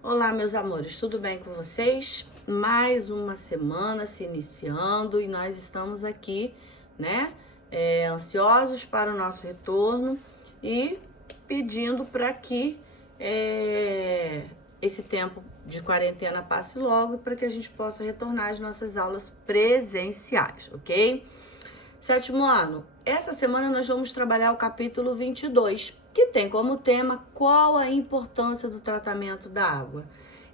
Olá, meus amores, tudo bem com vocês? Mais uma semana se iniciando e nós estamos aqui, né, ansiosos para o nosso retorno e pedindo para que esse tempo de quarentena passe logo para que a gente possa retornar às nossas aulas presenciais, ok? Sétimo ano, essa semana nós vamos trabalhar o capítulo 22, que tem como tema qual a importância do tratamento da água.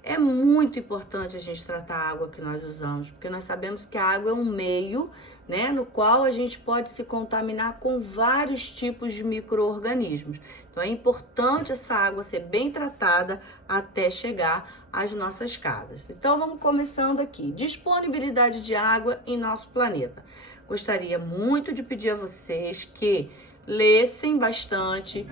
É muito importante a gente tratar a água que nós usamos, porque nós sabemos que a água é um meio, né, no qual a gente pode se contaminar com vários tipos de micro-organismos. Então é importante essa água ser bem tratada até chegar às nossas casas. Então vamos começando aqui. Disponibilidade de água em nosso planeta. Gostaria muito de pedir a vocês que lessem bastante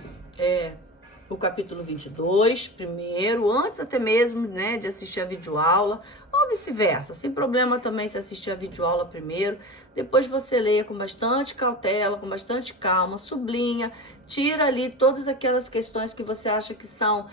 o capítulo 22 primeiro, antes até mesmo, né, de assistir a videoaula, ou vice-versa, sem problema também se assistir a videoaula primeiro, depois você leia com bastante cautela, com bastante calma, sublinha, tira ali todas aquelas questões que você acha que são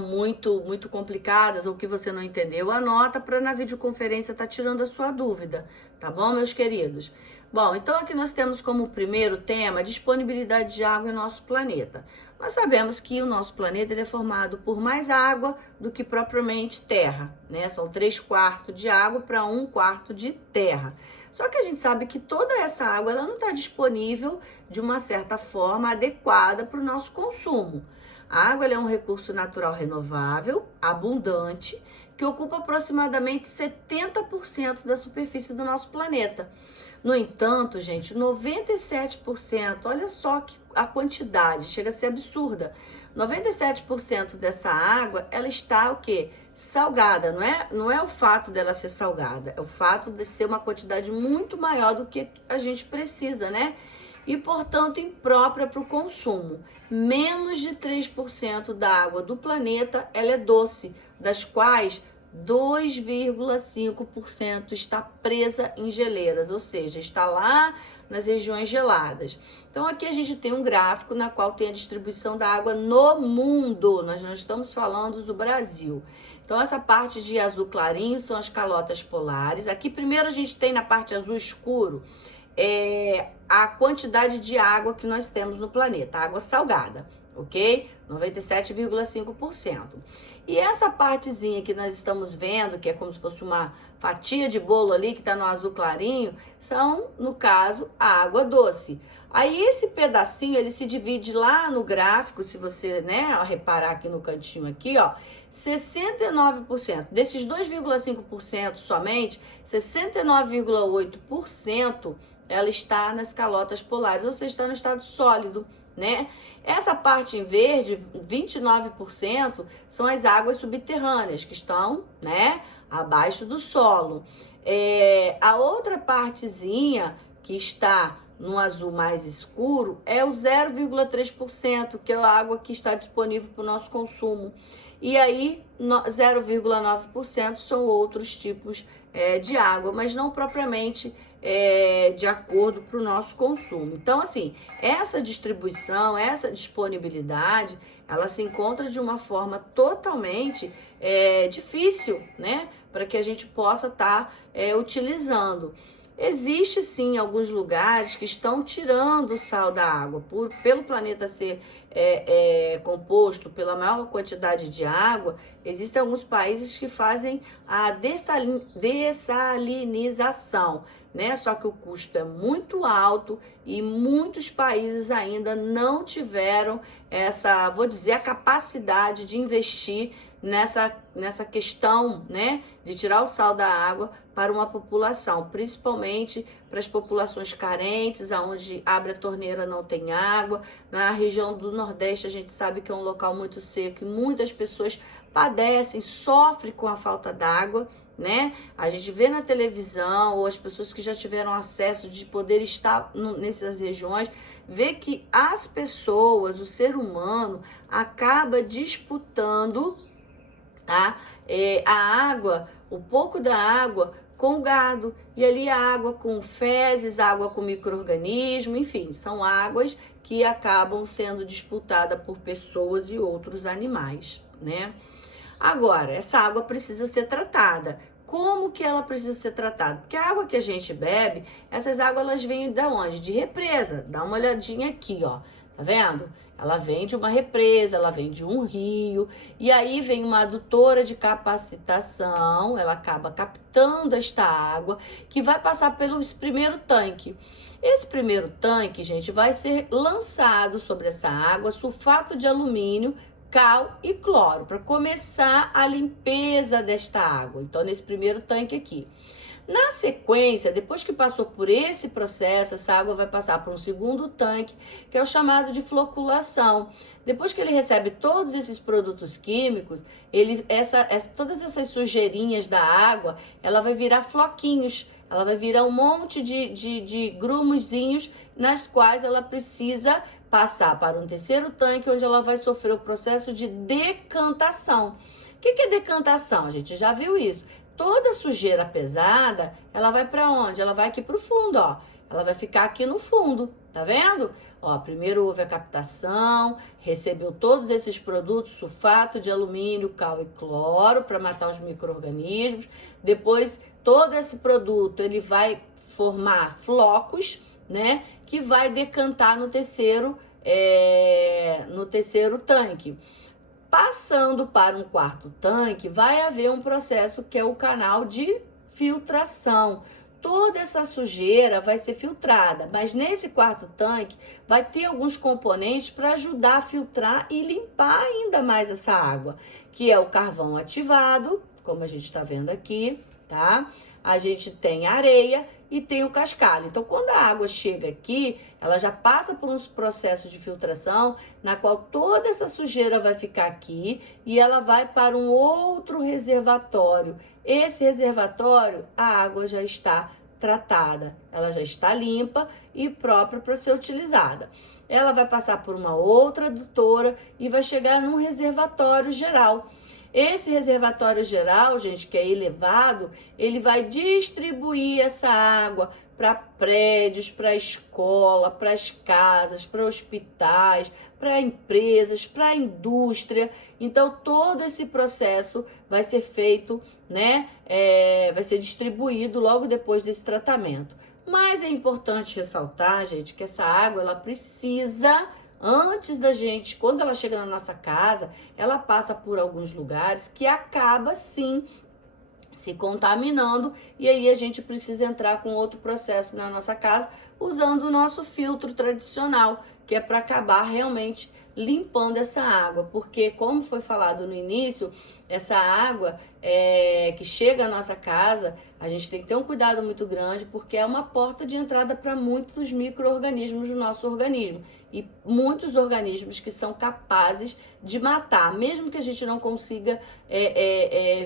muito complicadas ou que você não entendeu, anota para na videoconferência estar tirando a sua dúvida, tá bom, meus queridos? Bom, então aqui nós temos como primeiro tema disponibilidade de água em nosso planeta. Nós sabemos que o nosso planeta ele é formado por mais água do que propriamente terra, né? São 3/4 de água para 1/4 de terra. Só que a gente sabe que toda essa água ela não está disponível de uma certa forma adequada para o nosso consumo. A água é um recurso natural renovável, abundante, que ocupa aproximadamente 70% da superfície do nosso planeta. No entanto, gente, 97%, olha só que a quantidade, chega a ser absurda. 97% dessa água, ela está o quê? Salgada, não é o fato dela ser salgada, é o fato de ser uma quantidade muito maior do que a gente precisa, né? E, portanto, imprópria para o consumo. Menos de 3% da água do planeta ela é doce, das quais 2,5% está presa em geleiras, ou seja, está lá nas regiões geladas. Então, aqui a gente tem um gráfico na qual tem a distribuição da água no mundo. Nós não estamos falando do Brasil. Então, essa parte de azul clarinho são as calotas polares. Aqui, primeiro, a gente tem na parte azul escuro a quantidade de água que nós temos no planeta, água salgada, ok? 97,5%. E essa partezinha que nós estamos vendo, que é como se fosse uma fatia de bolo ali, que está no azul clarinho, são, no caso, a água doce. Aí esse pedacinho, ele se divide lá no gráfico, se você, né, reparar aqui no cantinho aqui, ó, 69%. Desses 2,5% somente, 69,8% ela está nas calotas polares, ou seja, está no estado sólido, né? Essa parte em verde, 29%, são as águas subterrâneas, que estão, né, abaixo do solo. A outra partezinha, que está no azul mais escuro, é o 0,3%, que é a água que está disponível para o nosso consumo. E aí, 0,9% são outros tipos de água, mas não propriamente de acordo para o nosso consumo. Então, assim, essa distribuição, essa disponibilidade, ela se encontra de uma forma totalmente difícil, né? Para que a gente possa estar utilizando. Existe sim alguns lugares que estão tirando o sal da água, pelo planeta ser composto pela maior quantidade de água. Existem alguns países que fazem a dessalinização, né? Só que o custo é muito alto e muitos países ainda não tiveram essa, vou dizer, a capacidade de investir nessa questão, né, de tirar o sal da água para uma população, principalmente para as populações carentes, aonde abre a torneira não tem água. Na região do Nordeste a gente sabe que é um local muito seco e muitas pessoas padecem, sofrem com a falta d'água, né? A gente vê na televisão, ou as pessoas que já tiveram acesso de poder estar nessas regiões, vê que as pessoas, o ser humano, acaba disputando, tá? A água, o pouco da água com o gado, e ali a água com fezes, água com micro-organismo, enfim, são águas que acabam sendo disputadas por pessoas e outros animais, né? Agora, essa água precisa ser tratada. Como que ela precisa ser tratada? Porque a água que a gente bebe, essas águas elas vêm de onde? De represa. Dá uma olhadinha aqui, ó. Tá vendo? Ela vem de uma represa, ela vem de um rio, e aí vem uma adutora de capacitação, ela acaba captando esta água, que vai passar pelo primeiro tanque. Esse primeiro tanque, gente, vai ser lançado sobre essa água sulfato de alumínio, cal e cloro, para começar a limpeza desta água. Então, nesse primeiro tanque aqui. Na sequência, depois que passou por esse processo, essa água vai passar por um segundo tanque, que é o chamado de floculação. Depois que ele recebe todos esses produtos químicos, todas essas sujeirinhas da água, ela vai virar floquinhos, ela vai virar um monte de grumuzinhos, nas quais ela precisa passar para um terceiro tanque, onde ela vai sofrer o processo de decantação. O que é decantação? A gente já viu isso. Toda sujeira pesada, ela vai para onde? Ela vai aqui para o fundo, ó. Ela vai ficar aqui no fundo, tá vendo? Ó, primeiro houve a captação, recebeu todos esses produtos, sulfato de alumínio, cal e cloro, para matar os micro-organismos. Depois, todo esse produto, ele vai formar flocos, né? Que vai decantar no terceiro tanque. Passando para um quarto tanque, vai haver um processo que é o canal de filtração. Toda essa sujeira vai ser filtrada, mas nesse quarto tanque vai ter alguns componentes para ajudar a filtrar e limpar ainda mais essa água, que é o carvão ativado, como a gente está vendo aqui, tá? A gente tem areia e tem o cascalho. Então, quando a água chega aqui, ela já passa por uns processos de filtração, na qual toda essa sujeira vai ficar aqui e ela vai para um outro reservatório. Esse reservatório, a água já está tratada, ela já está limpa e própria para ser utilizada. Ela vai passar por uma outra adutora e vai chegar num reservatório geral. Esse reservatório geral, gente, que é elevado, ele vai distribuir essa água para prédios, para escola, para as casas, para hospitais, para empresas, para a indústria. Então, todo esse processo vai ser feito, né? Vai ser distribuído logo depois desse tratamento. Mas é importante ressaltar, gente, que essa água, ela precisa... Antes da gente, quando ela chega na nossa casa, ela passa por alguns lugares que acaba sim se contaminando, e aí a gente precisa entrar com outro processo na nossa casa, usando o nosso filtro tradicional, que é para acabar realmente limpando essa água, porque como foi falado no início, essa água que chega à nossa casa, a gente tem que ter um cuidado muito grande, porque é uma porta de entrada para muitos micro-organismos do nosso organismo, e muitos organismos que são capazes de matar, mesmo que a gente não consiga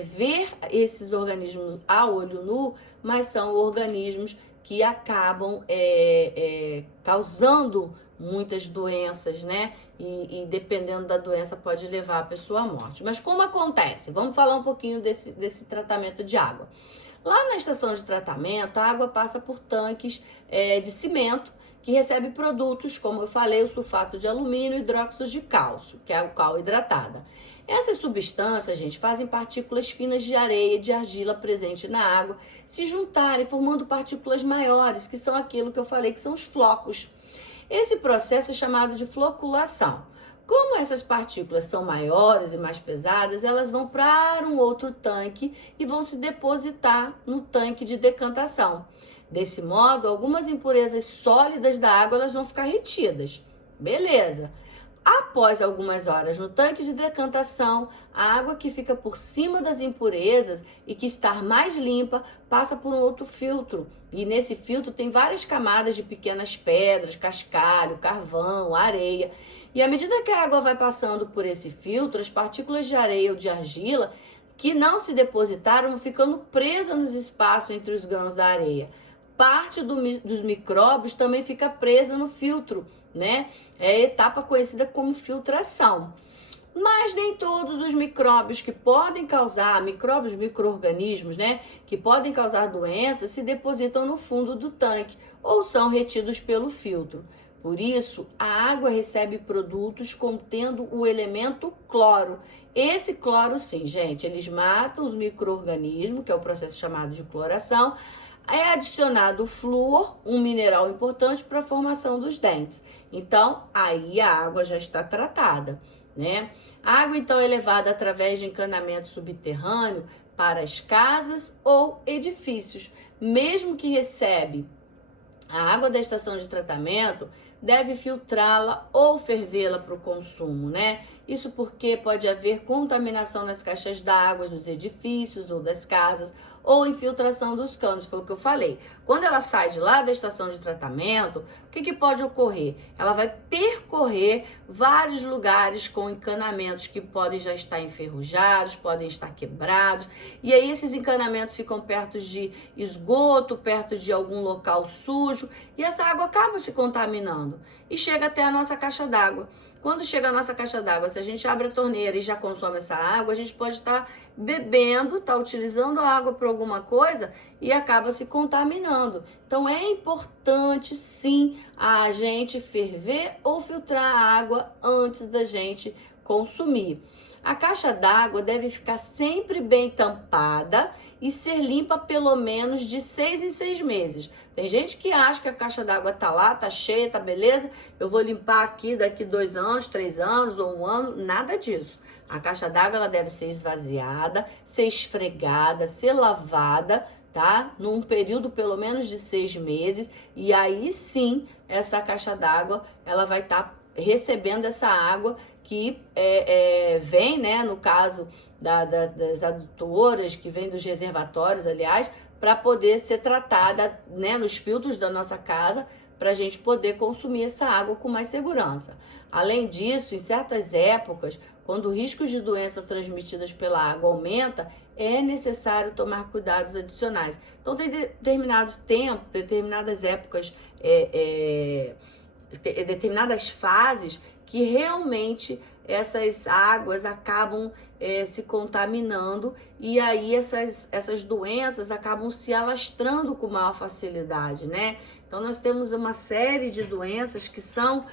ver esses organismos a olho nu, mas são organismos que acabam causando muitas doenças, né? E dependendo da doença pode levar a pessoa à morte. Mas como acontece? Vamos falar um pouquinho desse tratamento de água. Lá na estação de tratamento, a água passa por tanques de cimento que recebe produtos, como eu falei, o sulfato de alumínio e hidróxido de cálcio, que é a cal hidratada. Essas substâncias, gente, fazem partículas finas de areia e de argila presente na água se juntarem, formando partículas maiores, que são aquilo que eu falei, que são os flocos. Esse processo é chamado de floculação. Como essas partículas são maiores e mais pesadas, elas vão para um outro tanque e vão se depositar no tanque de decantação. Desse modo, algumas impurezas sólidas da água elas vão ficar retidas. Beleza. Após algumas horas no tanque de decantação, a água que fica por cima das impurezas e que está mais limpa passa por um outro filtro. E nesse filtro tem várias camadas de pequenas pedras, cascalho, carvão, areia. E à medida que a água vai passando por esse filtro, as partículas de areia ou de argila que não se depositaram vão ficando presas nos espaços entre os grãos da areia. Parte dos micróbios também fica presa no filtro, né? É a etapa conhecida como filtração. Mas nem todos os micróbios que podem causar, micro-organismos, né? Que podem causar doenças, se depositam no fundo do tanque ou são retidos pelo filtro. Por isso, a água recebe produtos contendo o elemento cloro. Esse cloro, sim, gente, eles matam os micro-organismos, que é o processo chamado de cloração. É adicionado o flúor, um mineral importante para a formação dos dentes. Então, aí a água já está tratada, né? A água, então, é levada através de encanamento subterrâneo para as casas ou edifícios. Mesmo que recebe a água da estação de tratamento, deve filtrá-la ou fervê-la para o consumo, né? Isso porque pode haver contaminação nas caixas d'água dos edifícios ou das casas, ou infiltração dos canos, foi o que eu falei. Quando ela sai de lá da estação de tratamento, o que pode ocorrer? Ela vai percorrer vários lugares com encanamentos que podem já estar enferrujados, podem estar quebrados, e aí esses encanamentos ficam perto de esgoto, perto de algum local sujo, e essa água acaba se contaminando e chega até a nossa caixa d'água. Quando chega a nossa caixa d'água, se a gente abre a torneira e já consome essa água, a gente pode estar bebendo, estar utilizando a água para alguma coisa e acaba se contaminando. Então é importante sim a gente ferver ou filtrar a água antes da gente consumir. A caixa d'água deve ficar sempre bem tampada e ser limpa pelo menos de 6 em 6 meses. Tem gente que acha que a caixa d'água tá lá, tá cheia, tá beleza, eu vou limpar aqui daqui 2 anos, 3 anos ou 1 ano, nada disso. A caixa d'água ela deve ser esvaziada, ser esfregada, ser lavada, tá? Num período pelo menos de 6 meses, e aí sim essa caixa d'água ela vai estar recebendo essa água que vem, né, no caso das adutoras, que vem dos reservatórios, aliás, para poder ser tratada, né, nos filtros da nossa casa, para a gente poder consumir essa água com mais segurança. Além disso, em certas épocas, quando o risco de doenças transmitidas pela água aumenta, é necessário tomar cuidados adicionais. Então, tem determinados tempos, determinadas épocas, determinadas fases que realmente essas águas acabam se contaminando e aí essas doenças acabam se alastrando com maior facilidade, né? Então nós temos uma série de doenças que são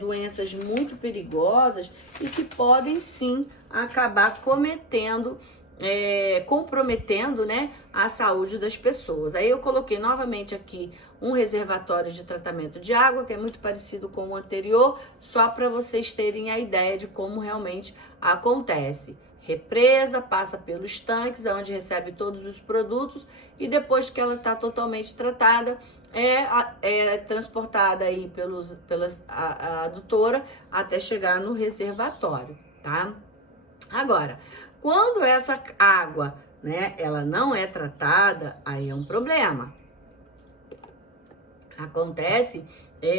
doenças muito perigosas e que podem sim acabar comprometendo, né, a saúde das pessoas. Aí eu coloquei novamente aqui um reservatório de tratamento de água, que é muito parecido com o anterior, só para vocês terem a ideia de como realmente acontece. Represa, passa pelos tanques, onde recebe todos os produtos, e depois que ela está totalmente tratada, é transportada aí pela adutora até chegar no reservatório, tá? Agora, quando essa água, né, ela não é tratada, aí é um problema. Acontece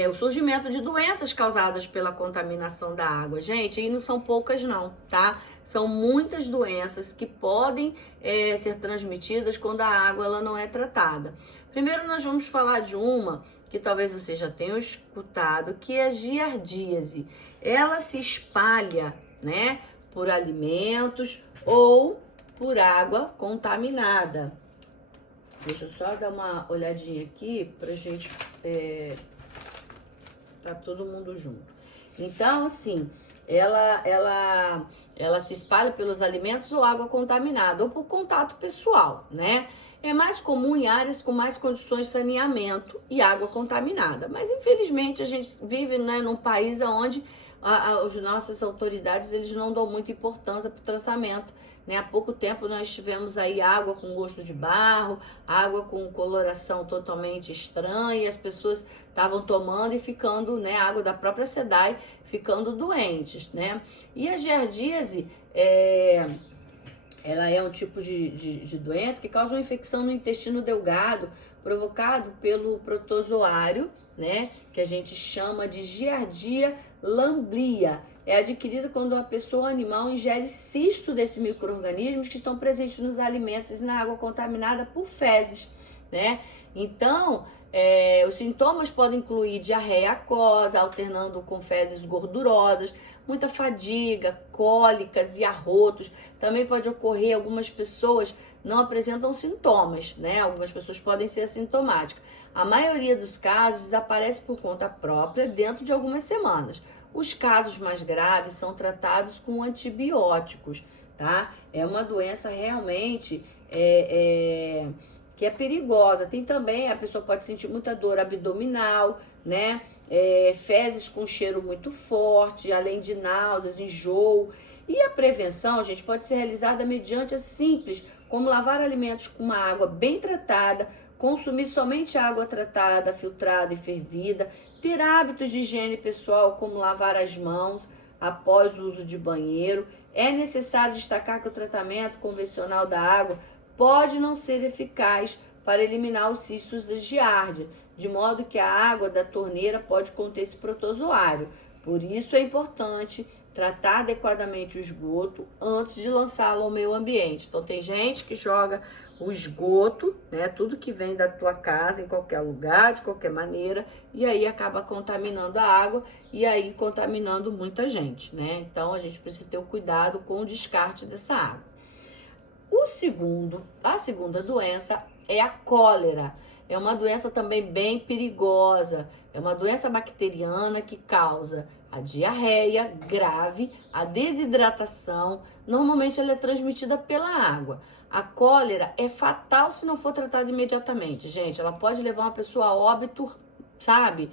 o surgimento de doenças causadas pela contaminação da água. Gente, e não são poucas não, tá? São muitas doenças que podem ser transmitidas quando a água ela não é tratada. Primeiro nós vamos falar de uma que talvez você já tenha escutado, que é a giardíase. Ela se espalha, né, por alimentos ou por água contaminada. Deixa eu só dar uma olhadinha aqui pra gente tá todo mundo junto. Então, assim, ela se espalha pelos alimentos ou água contaminada ou por contato pessoal, né? É mais comum em áreas com mais condições de saneamento e água contaminada. Mas, infelizmente, a gente vive, né, num país onde as nossas autoridades eles não dão muita importância para o tratamento, né? Há pouco tempo nós tivemos aí água com gosto de barro, água com coloração totalmente estranha, e as pessoas estavam tomando e ficando, né, água da própria SEDAI, ficando doentes, né? E a giardíase ela é um tipo de doença que causa uma infecção no intestino delgado, provocado pelo protozoário, né, que a gente chama de Giardia lamblia. É adquirida quando a pessoa ou animal ingere cisto desses micro-organismos que estão presentes nos alimentos e na água contaminada por fezes, né? Então, os sintomas podem incluir diarreia aquosa, alternando com fezes gordurosas, muita fadiga, cólicas e arrotos. Também pode ocorrer, algumas pessoas não apresentam sintomas, né? Algumas pessoas podem ser assintomáticas. A maioria dos casos desaparece por conta própria dentro de algumas semanas. Os casos mais graves são tratados com antibióticos, tá? É uma doença realmente que é perigosa. Tem também, a pessoa pode sentir muita dor abdominal, né? Fezes com cheiro muito forte, além de náuseas, enjoo. E a prevenção, gente, pode ser realizada mediante simples, como lavar alimentos com uma água bem tratada, consumir somente água tratada, filtrada e fervida, ter hábitos de higiene pessoal, como lavar as mãos após o uso de banheiro. É necessário destacar que o tratamento convencional da água pode não ser eficaz para eliminar os cistos da giardia, de modo que a água da torneira pode conter esse protozoário. Por isso é importante tratar adequadamente o esgoto antes de lançá-lo ao meio ambiente. Então tem gente que joga o esgoto, né, tudo que vem da tua casa, em qualquer lugar, de qualquer maneira, e aí acaba contaminando a água e aí contaminando muita gente, né? Então a gente precisa ter o cuidado com o descarte dessa água. A segunda doença é a cólera. É uma doença também bem perigosa. É uma doença bacteriana que causa a diarreia grave, a desidratação. Normalmente ela é transmitida pela água. A cólera é fatal se não for tratada imediatamente, gente. Ela pode levar uma pessoa a óbito, sabe?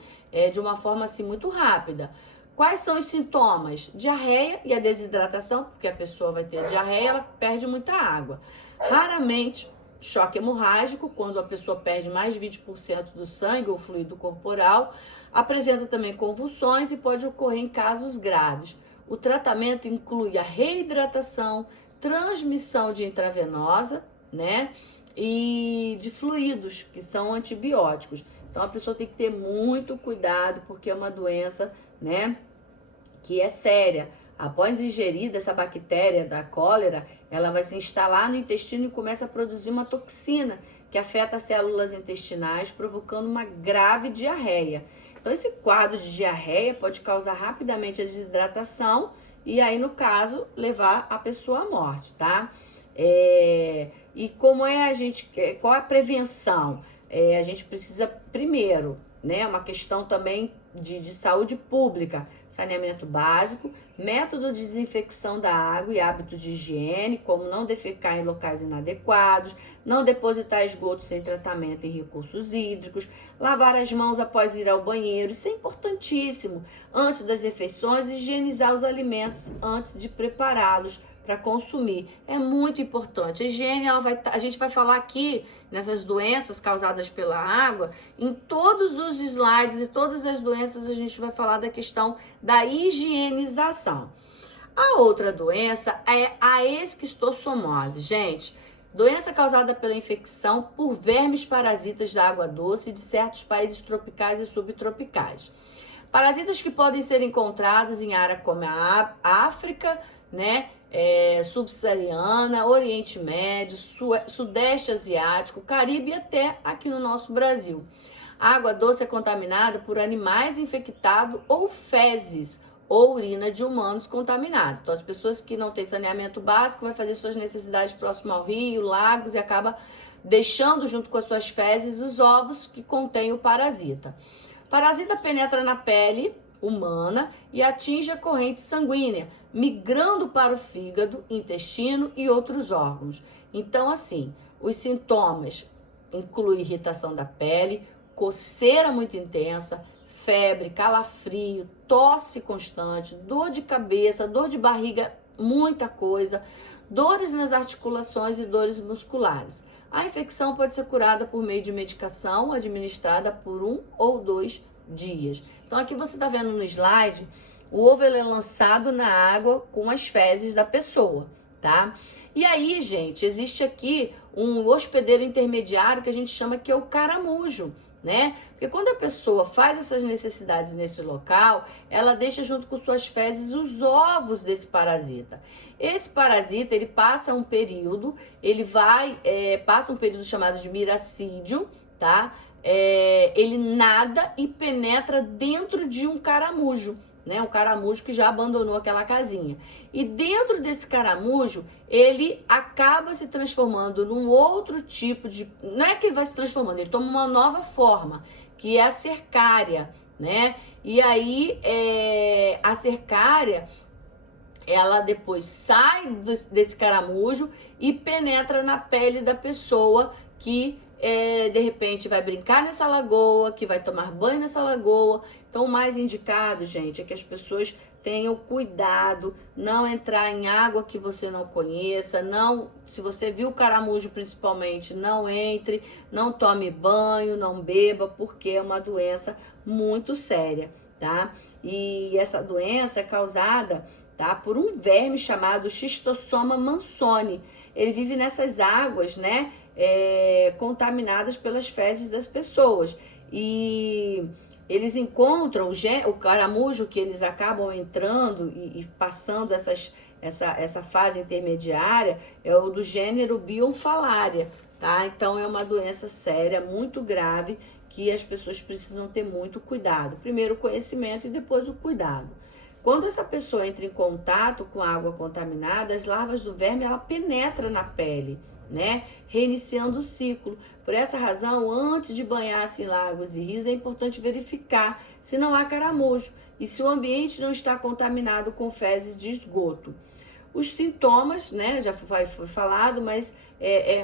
De uma forma assim muito rápida. Quais são os sintomas? Diarreia e a desidratação, porque a pessoa vai ter diarreia, ela perde muita água. Raramente, choque hemorrágico, quando a pessoa perde mais de 20% do sangue ou fluido corporal. Apresenta também convulsões e pode ocorrer em casos graves. O tratamento inclui a reidratação, transmissão de intravenosa, né? E de fluidos, que são antibióticos. Então a pessoa tem que ter muito cuidado, porque é uma doença, né, que é séria. Após ingerir essa bactéria da cólera, ela vai se instalar no intestino e começa a produzir uma toxina que afeta as células intestinais, provocando uma grave diarreia. Então esse quadro de diarreia pode causar rapidamente a desidratação e aí, no caso, levar a pessoa à morte, tá? E qual é a prevenção? A gente precisa, primeiro, né, uma questão também de saúde pública, saneamento básico, método de desinfecção da água e hábitos de higiene, como não defecar em locais inadequados, não depositar esgoto sem tratamento em recursos hídricos, lavar as mãos após ir ao banheiro, isso é importantíssimo, antes das refeições, higienizar os alimentos antes de prepará-los para consumir. É muito importante. A higiene, a gente vai falar aqui nessas doenças causadas pela água, em todos os slides e todas as doenças a gente vai falar da questão da higienização. A outra doença é a esquistossomose, gente. Doença causada pela infecção por vermes parasitas da água doce de certos países tropicais e subtropicais. Parasitas que podem ser encontrados em áreas como a África, né, subsaariana, Oriente Médio, Sudeste Asiático, Caribe e até aqui no nosso Brasil. A água doce é contaminada por animais infectados ou fezes ou urina de humanos contaminados. Então, as pessoas que não têm saneamento básico vai fazer suas necessidades próximo ao rio, lagos e acaba deixando junto com as suas fezes os ovos que contêm o parasita. O parasita penetra na pele humana e atinge a corrente sanguínea, migrando para o fígado, intestino e outros órgãos. Então, assim, os sintomas incluem irritação da pele, coceira muito intensa, febre, calafrio, tosse constante, dor de cabeça, dor de barriga, muita coisa, dores nas articulações e dores musculares. A infecção pode ser curada por meio de medicação administrada por 1 ou 2 dias. Então aqui você está vendo no slide, o ovo ele é lançado na água com as fezes da pessoa, tá? E aí, gente, existe aqui um hospedeiro intermediário que a gente chama que é o caramujo, né? Porque quando a pessoa faz essas necessidades nesse local, ela deixa junto com suas fezes os ovos desse parasita. Esse parasita, ele passa um período, passa um período chamado de miracídio, tá? Ele nada e penetra dentro de um caramujo, né? Um caramujo que já abandonou aquela casinha. E dentro desse caramujo, ele acaba se transformando num outro tipo de... Não é que ele vai se transformando, ele toma uma nova forma, que é a cercária, né? E aí, a cercária, ela depois sai desse caramujo e penetra na pele da pessoa que, de repente, vai brincar nessa lagoa, que vai tomar banho nessa lagoa. Então, o mais indicado, gente, é que as pessoas tenham cuidado, não entrar em água que você não conheça, não, se você viu o caramujo principalmente, não entre, não tome banho, não beba, porque é uma doença muito séria, tá? E essa doença é causada, tá, por um verme chamado Schistosoma mansoni. Ele vive nessas águas, né, contaminadas pelas fezes das pessoas. E eles encontram o caramujo que eles acabam entrando e passando essa fase intermediária, é o do gênero Bionfalaria, tá? Então é uma doença séria, muito grave, que as pessoas precisam ter muito cuidado. Primeiro o conhecimento e depois o cuidado. Quando essa pessoa entra em contato com a água contaminada, as larvas do verme, ela penetra na pele, né? Reiniciando o ciclo. Por essa razão, antes de banhar-se em lagos e rios, é importante verificar se não há caramujo e se o ambiente não está contaminado com fezes de esgoto. Os sintomas, né, já foi falado, mas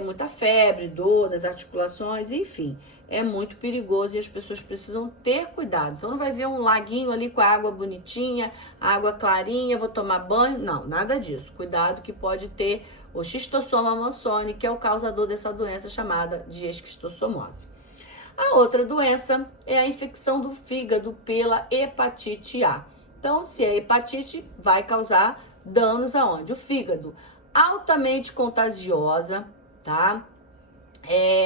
muita febre, dor nas articulações, enfim, é muito perigoso e as pessoas precisam ter cuidado. Então não vai ver um laguinho ali com a água bonitinha, água clarinha, vou tomar banho. Não, nada disso. Cuidado que pode ter o Schistosoma mansoni, que é o causador dessa doença chamada de esquistossomose. A outra doença é a infecção do fígado pela hepatite A. Então, se é hepatite, vai causar danos aonde? O fígado. Altamente contagiosa, tá?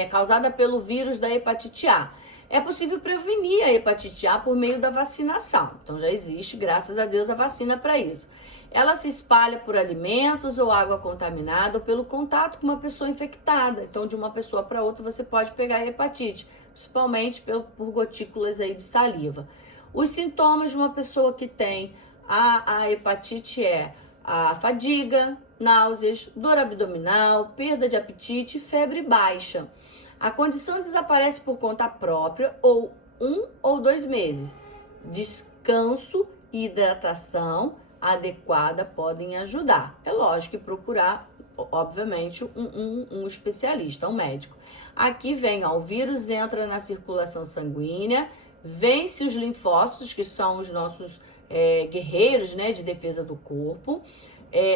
Causada pelo vírus da hepatite A. É possível prevenir a hepatite A por meio da vacinação. Então já existe, graças a Deus, a vacina para isso. Ela se espalha por alimentos ou água contaminada ou pelo contato com uma pessoa infectada. Então, de uma pessoa para outra, você pode pegar a hepatite, principalmente por gotículas aí de saliva. Os sintomas de uma pessoa que tem a hepatite é a fadiga, náuseas, dor abdominal, perda de apetite e febre baixa. A condição desaparece por conta própria ou 1 ou 2 meses. Descanso e hidratação adequada podem ajudar. É lógico que procurar, obviamente, um especialista, um médico. Aqui vem, ó, o vírus entra na circulação sanguínea, vence os linfócitos, que são os nossos guerreiros, né, de defesa do corpo.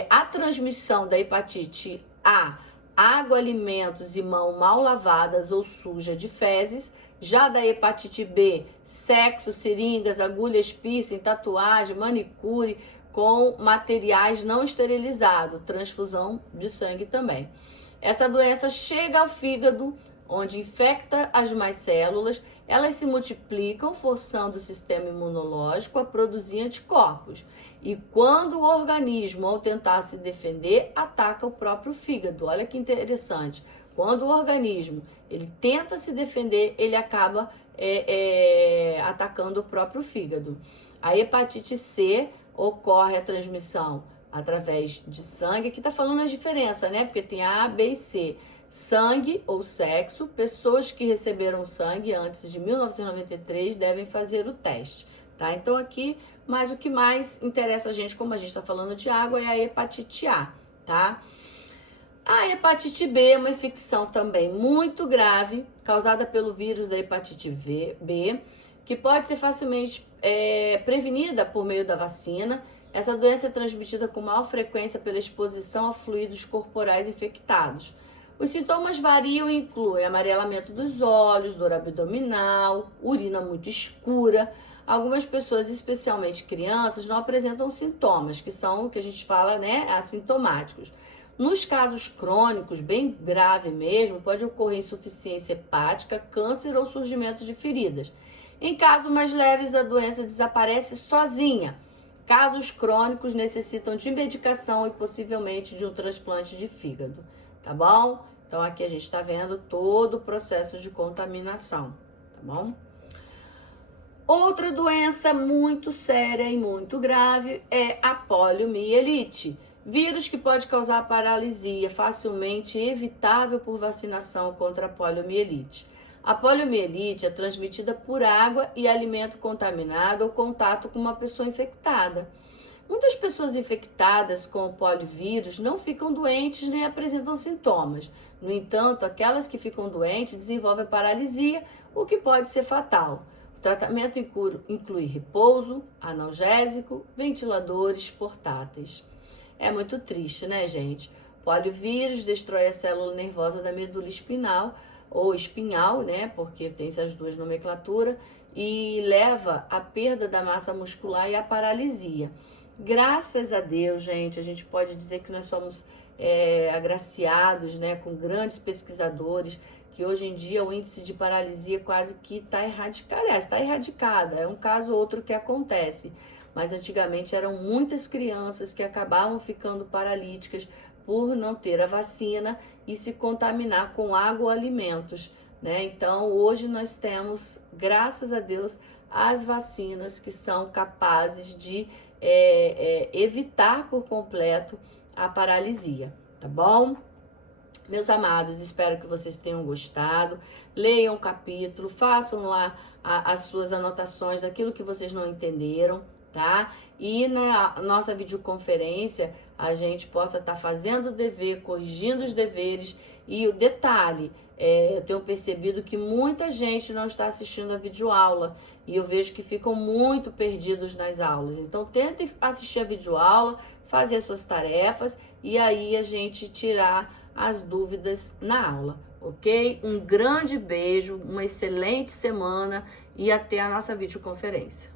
A transmissão da hepatite A, água, alimentos e mão mal lavadas ou suja de fezes. Já da hepatite B, sexo, seringas, agulhas, piercing, tatuagem, manicure com materiais não esterilizados, transfusão de sangue também. Essa doença chega ao fígado, onde infecta as demais células, elas se multiplicam, forçando o sistema imunológico a produzir anticorpos. E quando o organismo, ao tentar se defender, ataca o próprio fígado. Olha que interessante. Quando o organismo ele tenta se defender, ele acaba atacando o próprio fígado. A hepatite C ocorre a transmissão através de sangue. Aqui tá falando a diferença, né? Porque tem A, B e C. Sangue ou sexo, pessoas que receberam sangue antes de 1993 devem fazer o teste, tá? Então aqui, mas o que mais interessa a gente, como a gente está falando de água, é a hepatite A, tá? A hepatite B é uma infecção também muito grave, causada pelo vírus da hepatite B, que pode ser facilmente prevenida por meio da vacina. Essa doença é transmitida com maior frequência pela exposição a fluidos corporais infectados. Os sintomas variam e incluem amarelamento dos olhos, dor abdominal, urina muito escura. Algumas pessoas, especialmente crianças, não apresentam sintomas, que são o que a gente fala, né, assintomáticos. Nos casos crônicos, bem grave mesmo, pode ocorrer insuficiência hepática, câncer ou surgimento de feridas. Em casos mais leves, a doença desaparece sozinha. Casos crônicos necessitam de medicação e possivelmente de um transplante de fígado, tá bom? Então, aqui a gente está vendo todo o processo de contaminação, tá bom? Outra doença muito séria e muito grave é a poliomielite, vírus que pode causar paralisia, facilmente evitável por vacinação contra a poliomielite. A poliomielite é transmitida por água e alimento contaminado ou contato com uma pessoa infectada. Muitas pessoas infectadas com o poliovírus não ficam doentes nem apresentam sintomas. No entanto, aquelas que ficam doentes desenvolvem paralisia, o que pode ser fatal. O tratamento inclui repouso, analgésico, ventiladores portáteis. É muito triste, né, gente? Poliovírus destrói a célula nervosa da medula espinal, ou espinhal, né, porque tem essas duas nomenclaturas, e leva à perda da massa muscular e à paralisia. Graças a Deus, gente, a gente pode dizer que nós somos agraciados, né, com grandes pesquisadores, que hoje em dia o índice de paralisia quase que está erradicado. Aliás, está erradicada, é um caso ou outro que acontece. Mas antigamente eram muitas crianças que acabavam ficando paralíticas por não ter a vacina e se contaminar com água ou alimentos, né? Então, hoje nós temos, graças a Deus, as vacinas que são capazes de evitar por completo a paralisia, tá bom? Meus amados, espero que vocês tenham gostado. Leiam o capítulo, façam lá as suas anotações daquilo que vocês não entenderam, tá? E na nossa videoconferência, a gente possa estar fazendo o dever, corrigindo os deveres. E o detalhe, eu tenho percebido que muita gente não está assistindo a videoaula. E eu vejo que ficam muito perdidos nas aulas. Então, tentem assistir a videoaula, fazer as suas tarefas e aí a gente tirar as dúvidas na aula, ok? Um grande beijo, uma excelente semana e até a nossa videoconferência.